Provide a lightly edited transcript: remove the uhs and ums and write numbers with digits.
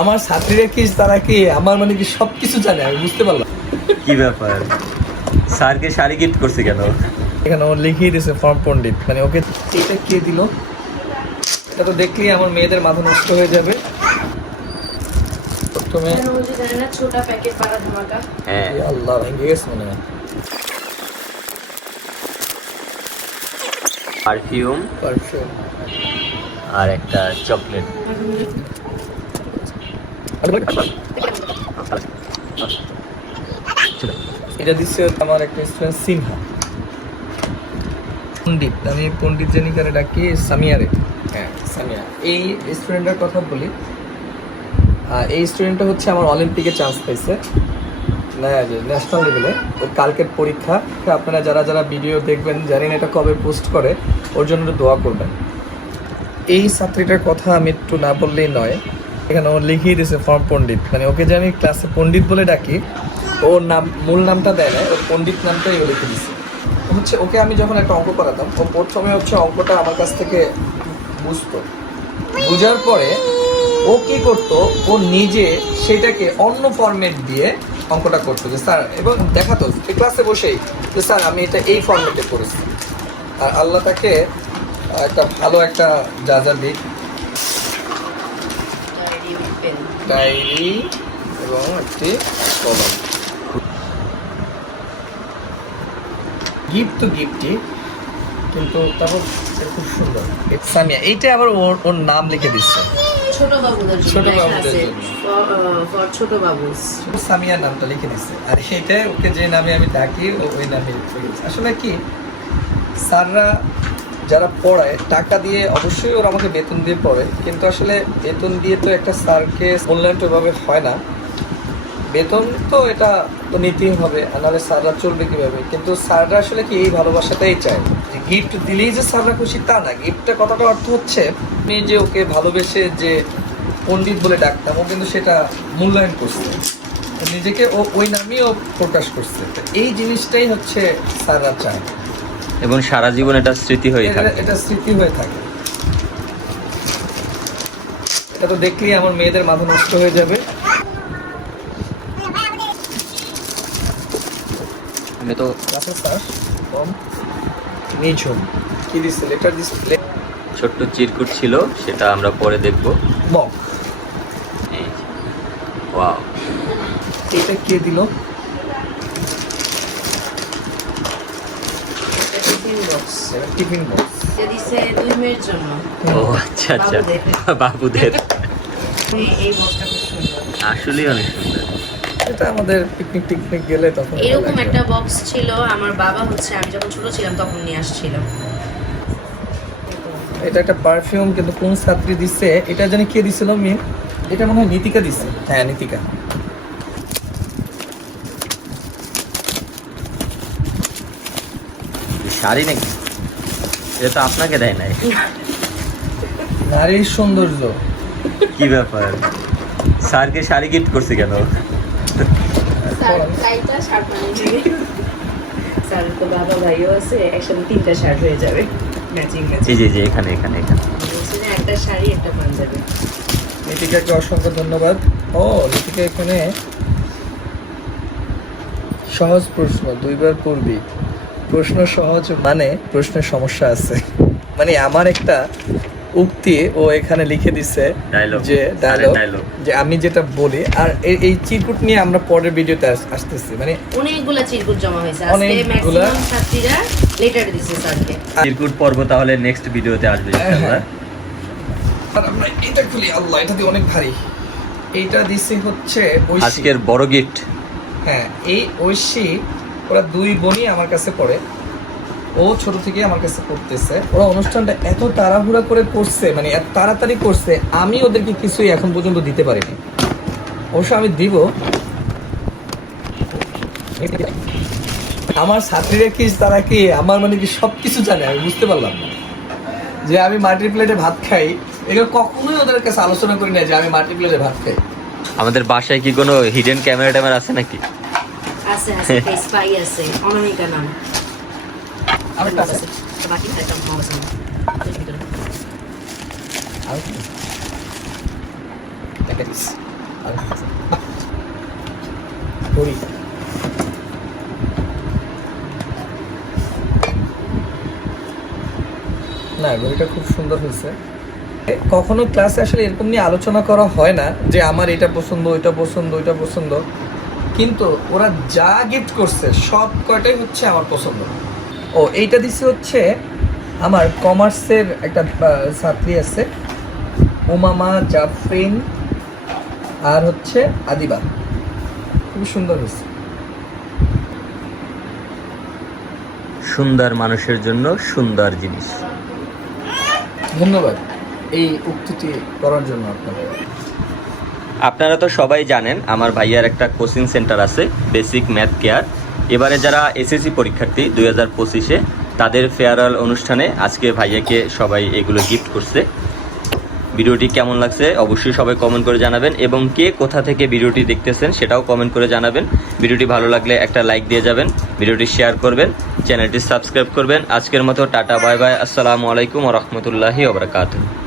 আমার ছাত্রীরা কি তারা কি আমার মানে কি সবকিছু জানে, আমি বুঝতে পারলাম। কি ব্যাপার, স্যারকে শাড়ি গিফট করছে কেন? এখানে ও লিখিয়ে দিয়েছে ফর্ম পণ্ডিত, মানে ওকে এটা কে দিল, এটা তো দেখলেই আমার মেয়েদের মাথা নষ্ট হয়ে যাবে। প্রথমে ছোটা প্যাকেট পাড়া ধামাকা। হ্যাঁ আল্লাহ ভেঙে গেছে মনে হয়। পারফিউম আর একটা চকলেট। এটা দিচ্ছে আমার একটা স্টুডেন্ট সিনহা পণ্ডিত, আমি পণ্ডিত জানি কারে ডাকি সামিয়ারে। হ্যাঁ সামিয়া, এই স্টুডেন্টের কথা বলি। এই স্টুডেন্টটা হচ্ছে আমার অলিম্পিকে চান্স পাইছে, ন্যাশনাল লেভেলে। ওর কালকের পরীক্ষা। আপনারা যারা যারা ভিডিও দেখবেন, জানি না এটা কবে পোস্ট করে, ওর জন্য একটু দোয়া করবেন। এই ছাত্রীটার কথা আমি একটু না বললেই নয়। এখানে ও লিখিয়ে দিয়েছে ফর্ম পণ্ডিত, মানে ওকে যে আমি ক্লাসে পণ্ডিত বলে ডাকি, ওর নাম মূল নামটা দেয় না, ওর পণ্ডিত নামটাই ও লিখে দিচ্ছে। হচ্ছে ওকে আমি যখন একটা অঙ্ক করাতাম, ও প্রথমে হচ্ছে অঙ্কটা আমার কাছ থেকে বুঝতো, বুঝার পরে ও কি করতো, ও নিজে সেটাকে অন্য ফরম্যাট দিয়ে অঙ্কটা করতো, যে স্যার, এবং দেখাতো ক্লাসে বসেই যে স্যার আমি এটা এই ফরম্যাটে করেছি। আর আল্লাহ তাকে একটা ভালো একটা যা দিক, ডায়েরি এবং একটি কলম। গিফট তো গিফটই, কিন্তু তারপর খুব সুন্দর। সামিয়া এইটা আবার ওর নাম লিখে দিচ্ছে ছোট বাবুদের জন্য, ছোট বাবুদের জন্য। ফর ছোট বাবুস। সামিয়ার নামটা লিখে দিচ্ছে, আর সেটা ওকে যে নামে আমি ডাকি ওই নামে লিখে দিচ্ছে। আসলে কি, স্যাররা যারা পড়ায় টাকা দিয়ে, অবশ্যই ওরা আমাকে বেতন দিয়ে পড়ে, কিন্তু আসলে বেতন দিয়ে তো একটা স্যারকে মূল্যায়ন তো এভাবে হয় না। বেতন তো এটা তো নিতেই হবে, আর নাহলে স্যাররা চলবে কীভাবে। কিন্তু স্যাররা আসলে কি এই ভালোবাসাটাই চায়, যে গিফট দিলেই যে স্যাররা খুশি তা না। গিফটটা কতটা অর্থ হচ্ছে, আমি যে ওকে ভালোবেসে যে পণ্ডিত বলে ডাকতাম, ও কিন্তু সেটা মূল্যায়ন করছে, নিজেকে ও ওই নামেই ও প্রকাশ করছে। তো এই জিনিসটাই হচ্ছে স্যাররা চায়, এবং সারা জীবন এটা স্মৃতি হয়ে থাকে। এটা স্মৃতি হয়ে থাকে। এটা তো দেখলেই আমার মেয়েদের মাথা নষ্ট হয়ে যাবে। আমি তো নিঝুম কি দিচ্ছে, লেটার দিচ্ছে, ছোট্ট চিরকুট ছিল, সেটা আমরা পরে দেখব। বক। ওয়াও, এটা কে দিল? Tiffin box. এটা দিছে 2 মেয়ের জন্য। ও আচ্ছা আচ্ছা, বাবুদের। এই বক্সটা খুব সুন্দর, আসলেই অনেক সুন্দর। এটা আমাদের পিকনিক গেলে তখন এরকম একটা বক্স ছিল। আমার বাবা হচ্ছে আমি যখন ছোট ছিলাম তখন নিয়ে আসছিল। এটা একটা পারফিউম, কিন্তু কোন ছাত্রী দিচ্ছে এটা জানি কে দিছিল, মেয়ে এটা মনে হয় নীতিকা দিচ্ছে। হ্যাঁ নীতিকা। শাড়ি নাকি? এটা তো আপনাকে দেয় নাই। নারীর সৌন্দর্য। কি ব্যাপার, স্যারকে শাড়ি গিফট করছে কেন? সাইডটা শার্ট বানিয়ে স্যার তো বাবা ভাইও আছে, একসাথে 3টা শার্ট হয়ে যাবে, ম্যাচিং ম্যাচিং। জি জি, এখানে এখানে এখানে একটা শাড়ি একটা পাঞ্জাবি। নীতিকাকে অসংখ্য ধন্যবাদ। ও নীতিকা এখানে সহজ প্রশ্ন 2বার পড়বি, প্রশ্ন সহজ মানে প্রশ্নের সমস্যা আছে। মানে আমার একটা উক্তি ও এখানে লিখে দিছে, যে ডায়লগ, যে আমি যেটা বলি। আর এই চিরকুট নিয়ে আমরা পরের ভিডিওতে আসতেছি। মানে অনেকগুলা চিরকুট জমা হয়েছে, আজকে ম্যাক্সিমাম ছাত্রীরা লেটার দিছে স্যারকে। চিরকুট পর্ব তাহলে নেক্সট ভিডিওতে আসবে ইনশাআল্লাহ। আর আমরা এটা খুলি, আল্লাহ এটা দিয়ে অনেক ভারী। এইটা দিছে হচ্ছে আজকের বড় গিফট। হ্যাঁ, এই ঐশী, ওরা 2 বোনই আমার কাছে পড়ে। ও ছোট থেকে আমার কাছে পড়তেছে। ওরা অনুষ্ঠানটা এত তাড়াহুড়া করে করছে, মানে এত তাড়াতাড়ি করছে, আমি ওদেরকে কিছুই এখন পর্যন্ত দিতে পারিনি। অবশ্য আমি দিব। আমার ছাত্রীরা কি তারা কি আমার মানে কি সবকিছু জানে, আমি বুঝতে পারলাম না। যে আমি মাটির প্লেটে ভাত খাই, এগুলো কখনোই ওদের কাছে আলোচনা করি না যে আমি মাটির প্লেটে ভাত খাই। আমাদের বাসায় কি কোনো হিডেন ক্যামেরা ট্যামেরা আছে নাকি? আছে আছে, স্পাই আছে, অনামিকা নাম। আরেকটা আছে, বাকি একটা নাম আছে। আরেকটা আর ঘড়ি না, ঘড়িটা খুব সুন্দর হয়েছে। কখনো ক্লাসে আসলে এরকম নিয়ে আলোচনা করা হয় না যে আমার এটা পছন্দ, ওইটা পছন্দ, ওইটা পছন্দ, কিন্তু ওরা যা গিফট করছে সব কয়টাই হচ্ছে আমার পছন্দ। ও এইটা দিছে হচ্ছে আমার কমার্সের একটা ছাত্রী আছে, উমামা জাফরিন, আর হচ্ছে আদিবা। খুব সুন্দর হয়েছে। সুন্দর মানুষের জন্য সুন্দর জিনিস। ধন্যবাদ এই উক্তিটি করার জন্য আপনাকে। আপনারা তো সবাই জানেন আমার ভাইয়ার একটা কোচিং সেন্টার আছে, বেসিক ম্যাথ কেয়ার। এবারে যারা এসএসসি পরীক্ষার্থী 2025-এ, তাদের ফেয়ারওয়েল অনুষ্ঠানে আজকে ভাইয়াকে সবাই এগুলো গিফট করছে। ভিডিওটি কেমন লাগছে অবশ্যই সবাই কমেন্ট করে জানাবেন, এবং কে কোথা থেকে ভিডিওটি দেখতেছেন সেটাও কমেন্ট করে জানাবেন। ভিডিওটি ভালো লাগলে একটা লাইক দিয়ে যাবেন, ভিডিওটি শেয়ার করবেন, চ্যানেলটি সাবস্ক্রাইব করবেন। আজকের মতো টাটা, বাই বাই, আসসালামু আলাইকুম ওয়া রাহমাতুল্লাহি ওয়া বারাকাতুহু।